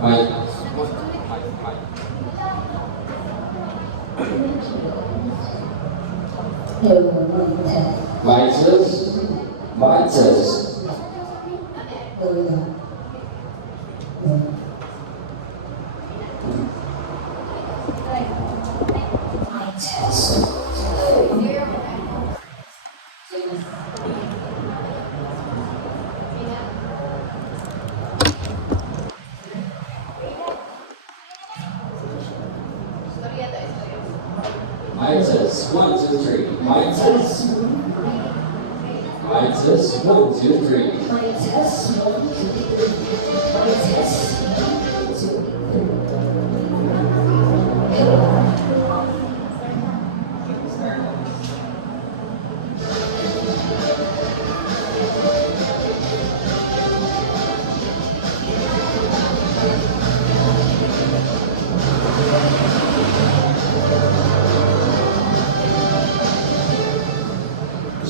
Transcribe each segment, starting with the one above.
Mic. Mic test. Mic test. Mic test. 1, 2, 3. Mic test. Mic test. 1, 2, 3.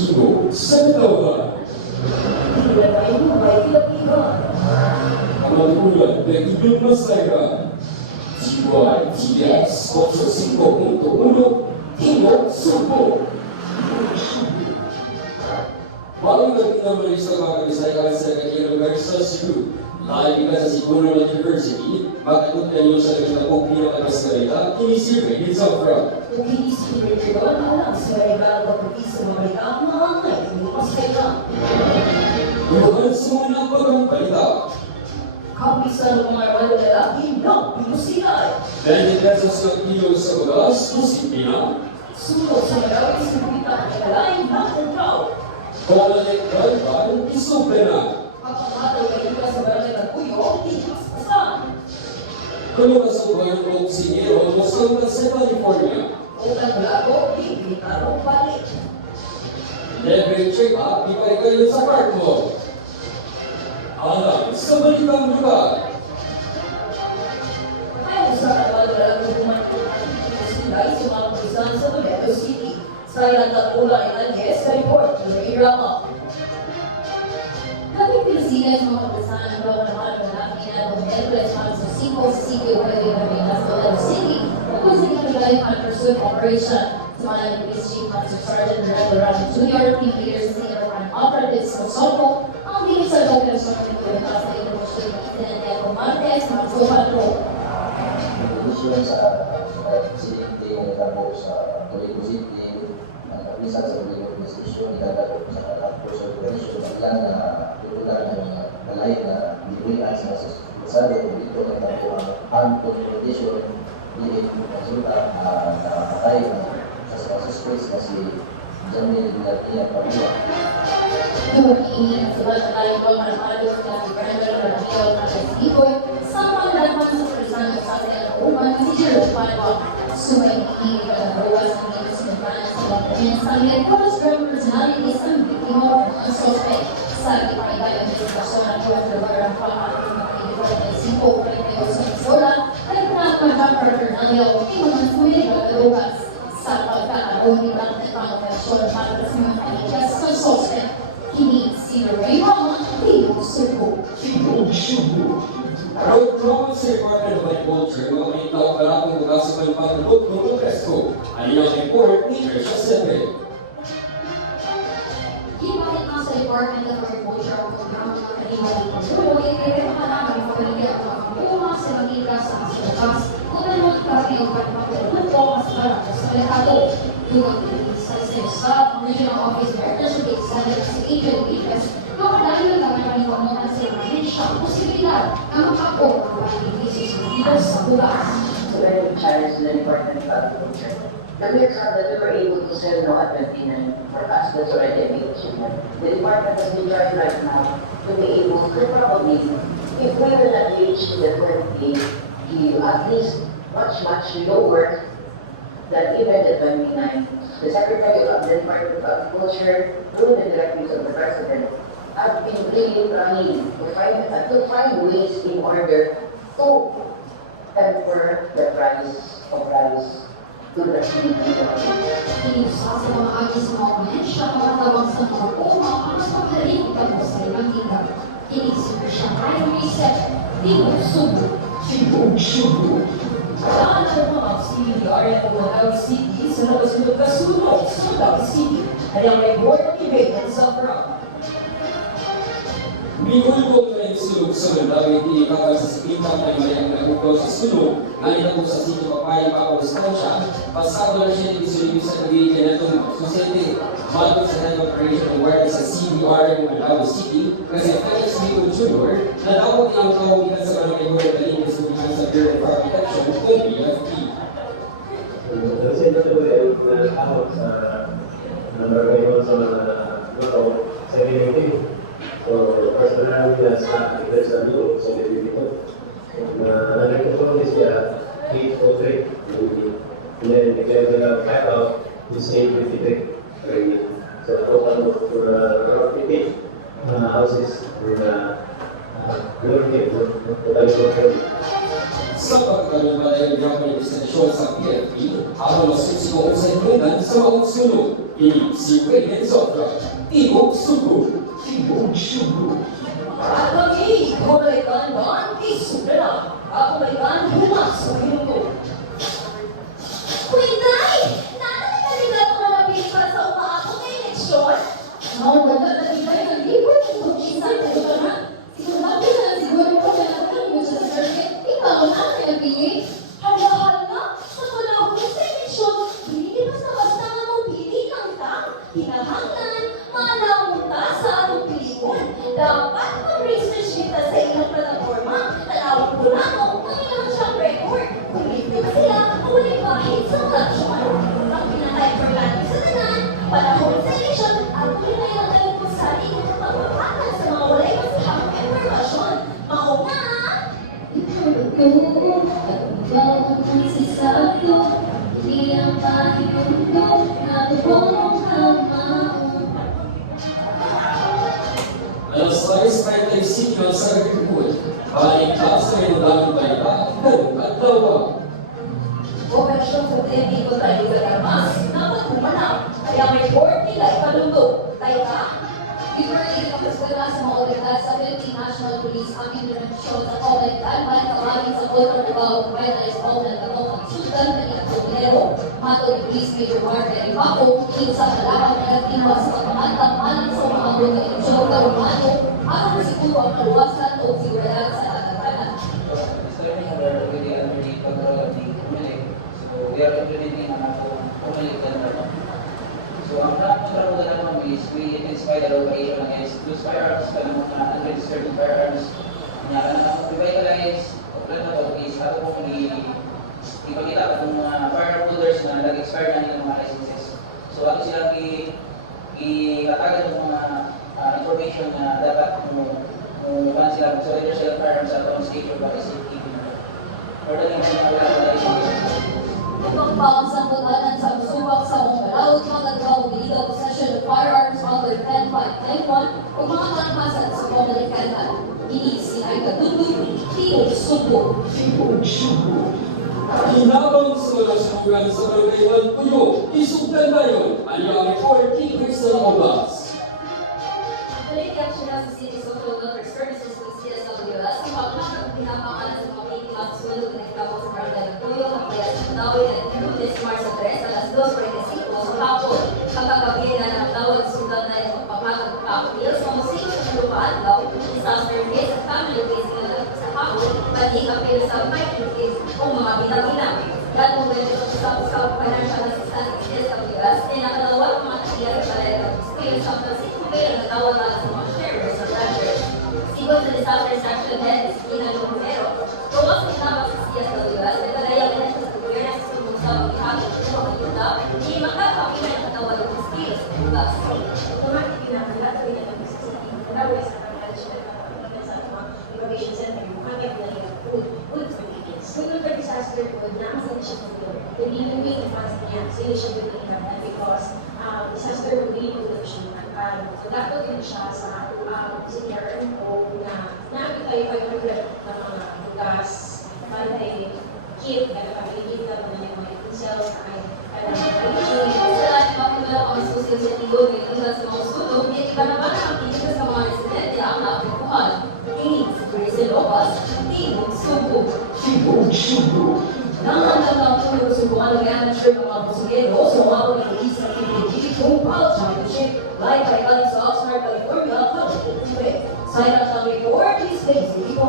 Jibo, Sendoga. Ang magpulat ng inyong masaya. GYTS 85.1 Timog Sugbo. Bago natin naman sa mga kabisayaan sa kanyang lugar sa Cebu, live ka sa Cebu University, mag-ikot kayo sa kanyang pinakamaskarita, kinisipin din sa front. Kung inisipin ko ang sarili ng pag-isa ng mga mga masaya. Bukan semua nampak ang balita. Kapisan ng mga lalaki ng pinusilay. Dahil kita sa sosial sa bagas, disiplina. Sunod sa maraming sumita ng lain ng utaw. Kolektal balang disiplina. Pagpamatay ka iba sa barangay ng Puyo, ikas-kasan. Kalungasukan ng Oksingero Moscona sa California. Utang lago, ibitarong balik. Level check-up, di pa rin kayo sa park mo. Alam sa balitang lugar. Ayaw sa kawalan ng kumantunan sila sa mga kulisan sa Toledo City. Sayang at ulang ilan yes sa report ng Irama. Dating Pilipinas mga kabasahan ng mga naman ng lalaki na Nomebles para sa 5 sa Sitio Pwede Caminas, Toledo City, kung sa kanilay para pursuit operation. Sa mga Police Chief Master Sergeant Rebel Rami Jr., team leaders sa Crime Operatives sa Sopo, ang dinig sa Dr. sa Pilipinas sa Indonesia ng Tinanel Romantes, Marco Patro. Kondisyon sa presidente ng Tabo sa Toledo City, ang kapisan sa mga desisyon nilalago sa Tapos Operation ang lang na tutulan ng balay na dilihan sa sasali dito ng Tabo ang condition hindi resulta na patay sa suspect na si Jamil Garcia Padua. Dumating sa tayo ko manapalo sa Brandon Radyo at Iboy sa mga laman sa presang sa ating uman si Jerome Panwa. Sumayin ang ruwas ng mga sinuntanan sa mga sa Medicals from personalities ang biktima ng suspect. Sa ating tayo ng investasyon at yung lugar ang pamahalang mga Iboy ng 5 kayo sa Minnesota ay pinapagpapag Fernando yung mga sumilig at ruwas sa pagkakaroon ng pang-operasyon para sa mga kanikas sa suspect. Kini si Ray Rama, Timog Sugbo. Road Roman sa Department of Agriculture, mga kanitaw kalapang bukas sa pagpapalabot ng Congreso. Alin ang report ni Trisha Sepe. Kinulit na sa Department of Agriculture ang programa ng kanina ng pagtuloy ay repahanan ng pamilya at mga kampuha sa magika sa Asiatas kung ano ang kami ang pagpapalabot o mas marami sa merkado. Tunod din sa SESA, ang Regional Office Director sa Big sa Agent Witness, kapadayon naman ang iwamunan sa ahensya ang posibilidad na makako ang pag-ibisis ng dito sa bukas. So very challenged in the Department of Agriculture. And we're glad that we were able to sell no at 29. For us, that's already a big achievement. The department has been trying right now to be able to probably, if we will not reach the 20, give at least much lower than even the 29. The Secretary of the Department of Agriculture, through the directives of the President, have been really trying to find ways in order to temper the price of rice to the Filipino. Inusa sa mga agis ng mga ahensya para tawag sa mga puma para sa pagdaling ito sa ilang ikaw. Inisip siya ngayon reset, Timog Sugbo. Saan ang mga CDR at Davao City sa nakasunod na sunog sa Davao City ay ang report ng event sa Front. Bicol ko na yung sulog sa Mandawi, hindi kakal sa sikitang ay mayang naguglaw sa sulog, nalita ko sa sito papayang makakulistansya, pasado lang siya nagsulog sa nabigyan na itong susente, bago sa hand operation awareness sa CBR ng Mandawi City, kasi Felix Bicol Jr. na dapat ang kawagitan sa barangay Hura Dalingin sa Bukan sa Bureau of Fire Protection o BFP. Kasi ito po yung tawag sa barangay Hura sa mga sa community. So, personally, sa sa loob, sa dito, nag-control siya 803. And then, declare the cutout is 853. So, total of around 50 houses in total. Sa pagkaroon ba ay yung manifestasyon sa PFP, habang masusikong sa inunan sa mga sulog, ini si Raymond Zofra, Tibok Sugo. At kami, kumalitan ba ang isubra? At kumalitan humas sa minuto. Kuinday! Nananagaligal ko na napili para sa umaakong na eleksyon? Oo, ganda na tingay ng libro ng mag-isang na ito na. Sigurado na siguro ko na natin mo sa circuit. Ikaw na ang napili. Hala-hala, sa panahon sa eleksyon, hindi basta-basta nga mapili lang ka. Hinahanglan, malamunta sa atong pilihan. Dapat mag-research kita sa ilang plataforma. Talawag ko na kung ang ilang siyang record. Kung libre ba sila, o wala bahid sa eleksyon. Ang pinaka-importante sa tanan, panahon sa eleksyon, at kung na ilang talupusan, ikot pagpapatan sa mga walay masahang impormasyon. Mao nga! Ikaw ang sisako, hindi ang pahimundo, natupong hamaon. Alas 6:35 ng sa Rikipul, balik ka sa Mindanao Bayra, Ganong Katawa. Operasyon sa tekniko tayo sa Armas, napagkumanaw, kaya may report nila ipalundog. Tayo ka? Before ipapaswela sa mga otoridad sa Philippine National Police ang intervensyon sa otoridad para tawagin sa Ultra Davao Revitalized Outlet at ang Sultan ng Ilang Mato ni Police Major Marvin Paco, ito sa kalahang na nagtiwa sa pagkamatang alang sa mga mga eleksyon na Romano at ang siguro ang kaluwasan o seguridad sa katagalan. Starting our really underneath pag-aaral ni Kumilig. So, we are implementing ang Kumilig na. So, ang trabaho na naman is we intensify the operation against those firearms na mga unregistered firearms na revitalize o plan na ito is ato pong ipakita kung mga firearm holders na nag-expire na nilang mga licenses. So, ato silang ikatagan ng mga information na dapat kung sila mag-surrender sila firearms sa atong state or baka safety. Or na lang yung Itong pang sambutan sa musubak sa Mongalaw, magagawa biligaw possession of firearms under 10.591 o mga tangkasan sa pamalikantan. Inis ay katulog, tiyong subo. Inabang sa mga subugan sa Barangay Puyo, isugdan na yun, ang report kay Crystal Obas. Balik ang siya sa City Social Welfare Services ng CSWS, ang pagkakang pinapangalan sa mga pinitilang sulog na ikaw sa Barangay Puyo, ang kaya sa Tawid at Lunes, Marso 3, alas 2:45 sa hapon. Pagkakabila ng tawag sugat na itong pagkakang kapil sa musik sa lupaan daw, disaster case at family case na sa hapon, pati kapil sa fighting case o mga binang-binang. Dahil mo ganito sa financial assistance ng CSWS, ay nakadawal mga nangyari sa letter of school sa Francisco Bay ang natawag sa mga sharers sa branchers. Sigon sa disaster section head, Ina Lumero, tuwas sa itabak sa CSWS, ay palayang na sa gobyerno sa sumunod sa pag-ihapon ng mga yuta, hindi makakapinay ang natawag ng skills ng bugas. Automatic pinakalato rin ang CCTV. Nawala sa management sa mga information center, kami ang nalagay food certificates. Kung yung disaster food, nakasan siya sa food. Hindi moving ang funds niya, sila siya doon na because disaster food really food siya. So, dapat din siya sa senior o na naabit tayo 500 na mga bugas, pantay, kit, nakakabiligit na mga essentials na ay Sa lahat ng mga pang-social sa tingod, may tulad sa mga sunog, may iba naman ang pinigil sa mga residente ang naapikuhan. Tingin sa Brazil Obas, Tingog Subo. Nangangalaang tulong sa buwan ng amateur ng mga Brasileño sa umabot ng release ng PPG World Championship live by galing sa Oxnard, California, California. Sa ilang ng report, please stay safe.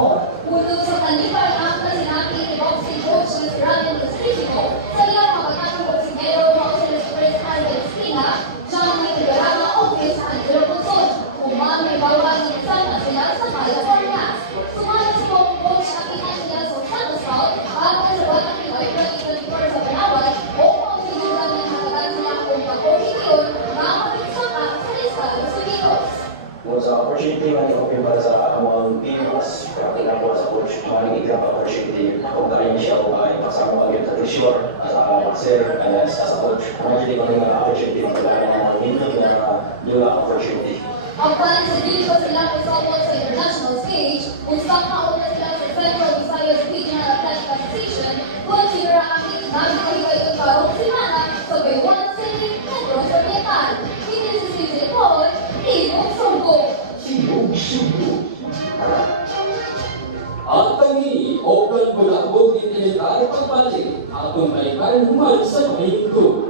Puno sa talibay ang sinabi ni boxing coach na si Ryan Castillo sa iyang mga pagkakang boksingero boxing express Argentina, John Miguelana Office sa Angelo Luzon, kung may bawal ng sana sila sa California. Sumala si coach na pinasya sa Santos South at sa batang Pinoy 2024 sa Palawan o pagsilugan ng hatagan niya kung pag-opinion na mapigsaka sa Estados Unidos. Sa opportunity nga ni para sa among team mas kakita ko sa coach maling ikang opportunity kung tayo siya o ay pasama mag sa sure sa boxer and sa coach maling mga opportunity magkakaroon ng mga winning na new opportunity. Ang plan sa dito sila kasabot sa international stage kung saan mauna sila sa Central Visayas Regional Athletic Association consider ang nagkakaiba itong karong simana sa Baywan City, Negros Oriental. Hindi si City Paul, Timo Sungko. Ang tangi, open bulabog itinitay pagbalik, atong balikan human sa mga ito.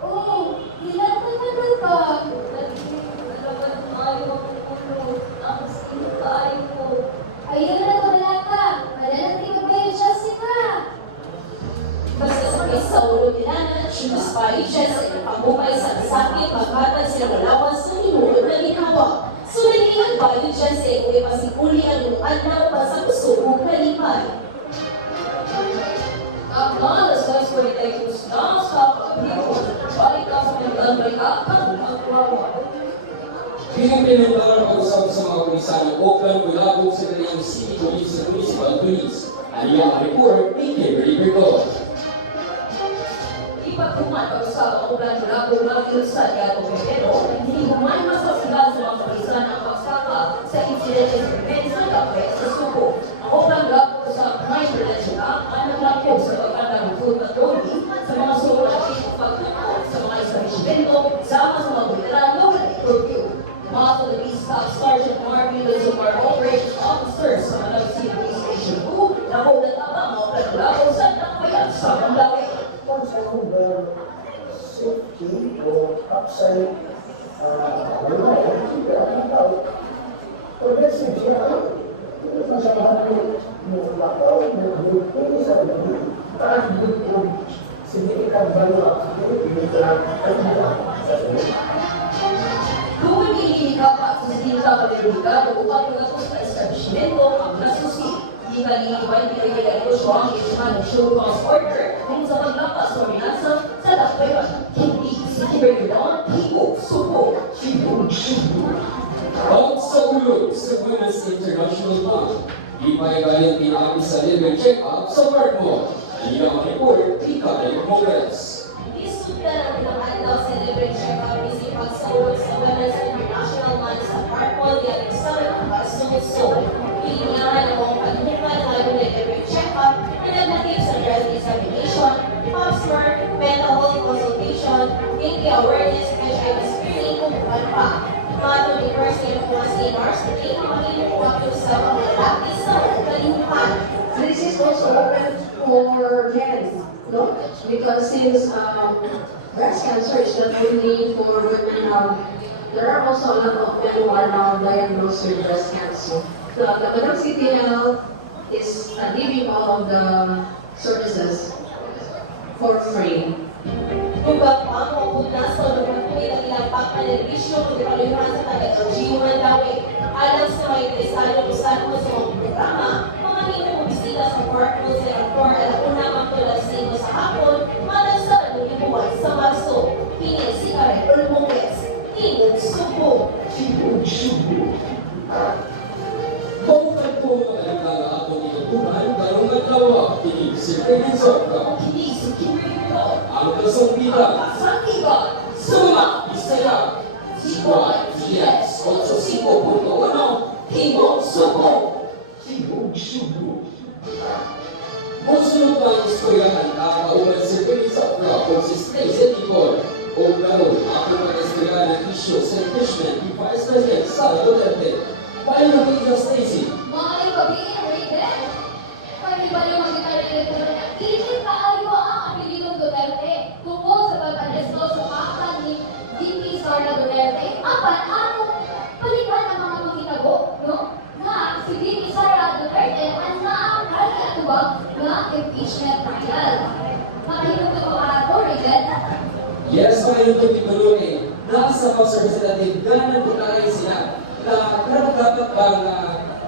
Oh, ilan ka ka? Ayun na wala ka. Malalating ka ba yung Jessica? Basta sa may saulo nila na choose pa yung Jessica pagkumay sa sakit pagkatan sila malawas sa hinulog na ginawa. Sulihan ba yung Jessica kung ipasikuli ang yung adlaw pa sa gusto mong kalipay? Ang mga alas 42 na sa pag-ibon, balik ka sa magandang ka ang magwawa. Pinagpinuntahan pag-usap sa mga pulisan ng Oakland, Bulabog, sa Kanyang City Police sa Municipal Police. Ang iyang report, Kimberly Berto. Ipagkuman pag-usap ang ulan mula ng Ilsa Yato Pedro, hindi kuman masasigal sa mga pulisan ang pagsaka sa insidente sa depensa ng kapre sa Subo. Ang ulan gapo sa may relasyon ang naglako sa pagkandang ng food patrolling sa mga suko at pagkakot sa mga establishmento sama sa mga veteran na wala curfew. Mga Police Staff Sergeant Marvin Luzumar Operations Officer sa Manang City Police Station 2 na kulat ang mga pagkakot sa takbayan sa Mandawi. Safety o upside progressive siya. Masabahan ko yung makaw, yung hindi sa mga parang yung significant value of Kung hindi ka pa sa sinita pagkaluga, upang magkakos na establishmento ang nasusi. Di ka liiwan pinagigay ko siya ang isman ng show cause order kung sa paglapas o minasa sa lakbayan. Hindi si Kibergidon, Timo Suko. At sa ulog sa Buenos International Bank, ipayagaling tinapis sa level check-up sa park mo. Ang iyang report, Ikay Mores. Isugdan ang adlaw sa libre check-up isip pagsaulog sa Women's International Month sa Park Mall diyan sa Suso. Pilingahan ang mga paghupan lalo na libre check-up na naglatip sa drug examination, pap smear, mental health consultation, HIV awareness, HIV screening, kung pa. Mga University of Mars, hindi na mag-inuwa sa mga lalaki sa kalimutan. This is also open for men, no? Because since breast cancer is not only for women, there are also a lot of men who are now diagnosed with breast cancer. So the Manang City Health is giving all of the services for free. Kung ba pa ang punas sa nagpapagay ang ilang pagpanerbisyo kung ipaluyuhan sa taga-LGU Mandawi. Alam sa mga interesado kung saan mo sa mga programa, mamangin mo bisita sa Park Mall sa Rapor at una ang tulad sa inyo sa hapon, malasan ng ibuwan sa Marso. Pinin si Karen Olmonges, Tingog Subo. Bangkad po mga kaligtaga atong itutunan, karong adlaw, kinig si Revisor ka. Hindi si Kibergidon. Ang kasong kita, Sa iba, Suma, Bisaya, Sikwa, GS, 85.1, Timo Suko. Musunod pa ang istoryahan kakauman si Revisor ka kung si Stacey Nicole. O karon, ako mag-istoryahan ng isyo sa impeachment ni Vice President Sara Duterte. Paano video Stacy? Mga gabi, Raven. Panibalo magkakaroon ko na itin kaayo ang apelidong Duterte tungkol sa pag-aresto sa pakal ni VP Sara Duterte. Apan, ano palitan ang mga makitabo, no? Na si VP Sara Duterte ang naangkal na tubag na impeachment trial. Makinig ko ako, Raven. Yes, paano ito ipulunin? Nasa House of Representative, ganang butaray sila na dapat bang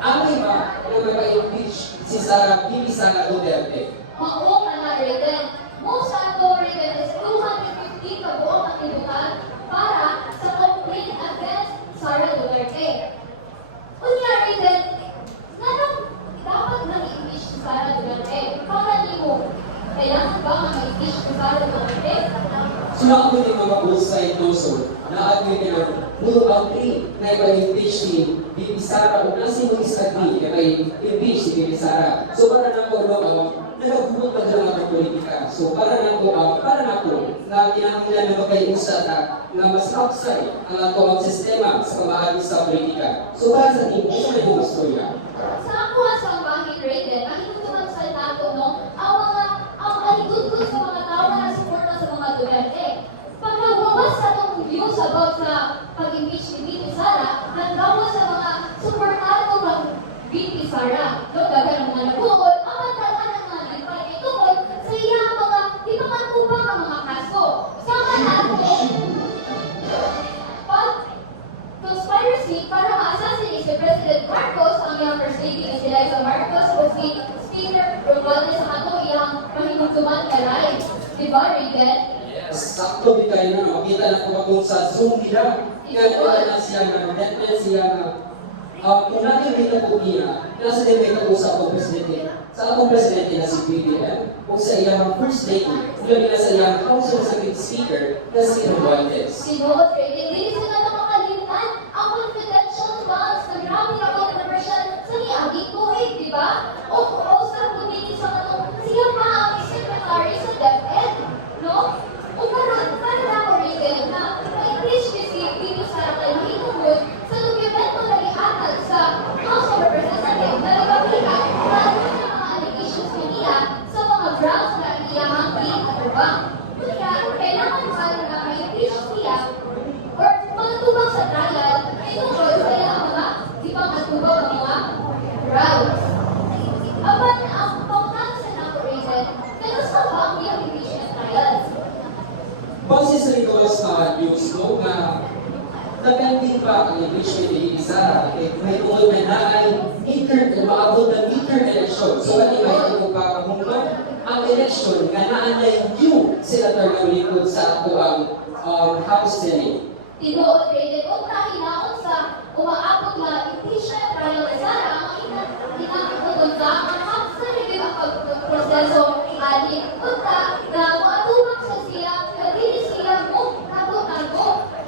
amay ba na maka-impeach si VP Sara Duterte? Maong na Raven. Most ato Raven is 250 kabuong katinukan para sa complaint against Sara Duterte. Kunya Raven, nanong dapat nang i-impeach si Sara Duterte? Para ni mo, kailangan ba ma-impeach si Sara Duterte? So ako din mga bullseye also na admit na puro agree na ipa-impeach si VP Sara o nasi mo disagree na ipa-impeach si VP Sara. So para na po nagagubot pa ng mga politika. So para na po na kinahanglan na magkaiusa na mas outside ang ato ang sistema sa pamahagi sa politika. So para sa team, ito na yung istorya. Sa ako sa bahin Raven, nakikituhan sa nato, no? Ang aligud-gud sa mga tao na suporta sa mga Duterte. Pagkawawas sa itong views about sa pag-impeach ni VP Sara, nagdawa sa mga suportado ng VP Sara. No, dagan ang mga nabukol, ang dagan ang mga lipat itungod sa iyang mga di makatupang ang mga kaso. Sama na ako, conspiracy para ma-assassinate si President Marcos, ang iyang First Lady na si Liza Marcos, o si Speaker Romualdez sa ato iyang mahimugtuman kalay. Diba, Raven? Sakto di kayo na makita na kung sa Zoom nila. Kaya na siya na deadline siya na kung natin may napugiya, nasa din may nausap ang presidente. Sa akong presidente na si BBM, o sa iyang first lady, mula nila sa iyang House of Speaker na si Romualdez. Sinuot, Raven, hindi sila na makalimutan ang confidential funds na grabe na controversial sa niaging buhay, di ba? O sa pagiging sa kanong siya pa ang secretary sa DepEd, no? O karon, para na ako, Raven, na ma-impeach si VP Sara kay mahitungod sa dokumento na ihatag sa House of Representatives na nagpapalika na mga allegations niya sa mga grounds na iyahang giatubang. Kaya, kailangan ba na ma-impeach siya or magtubang sa trial itungkol sa iyang mga di pa matubang ang mga grounds. Aban, ang pangkat sa Naporeason, kanusta ba ang iyang impeachment trials? Base sa Nicolas news no, na naganding pa ang impeachment ni VP Sara, may tungkol na naay maabot ng midterm election. So, may ito pa kumuha ang election nga naanay yung senator na ulikod sa ato ang House Senate. Tinuod Raven, kung kahinaon sa umaabot na impeachment trial ni Sara, ang inakitutod ka ang hapsa review ang pagproseso ali. Unta, na maatubang sa siya, nagdili siya mo, nago.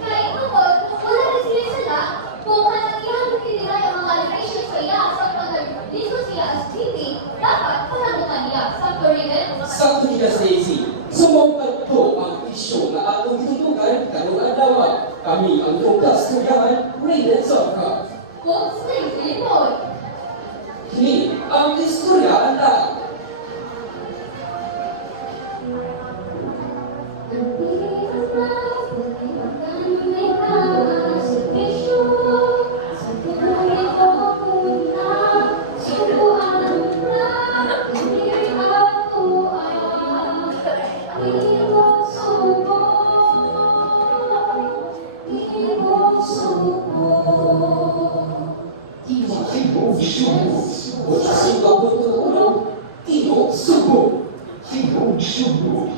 Kaya tungkol, wala rin sila kung anong iyang pinilay ang mga allegations sa iya sa pag-dito siya as VP, dapat panagutan niya sa Raven. Sakto ni Stacy, sumangkat po ang isyo na atong gitutugan karong adlaw. Kami ang tugas kagahan, Raven Sokka. Kung Stacy Boy. Kini ang istorya anda. Subo.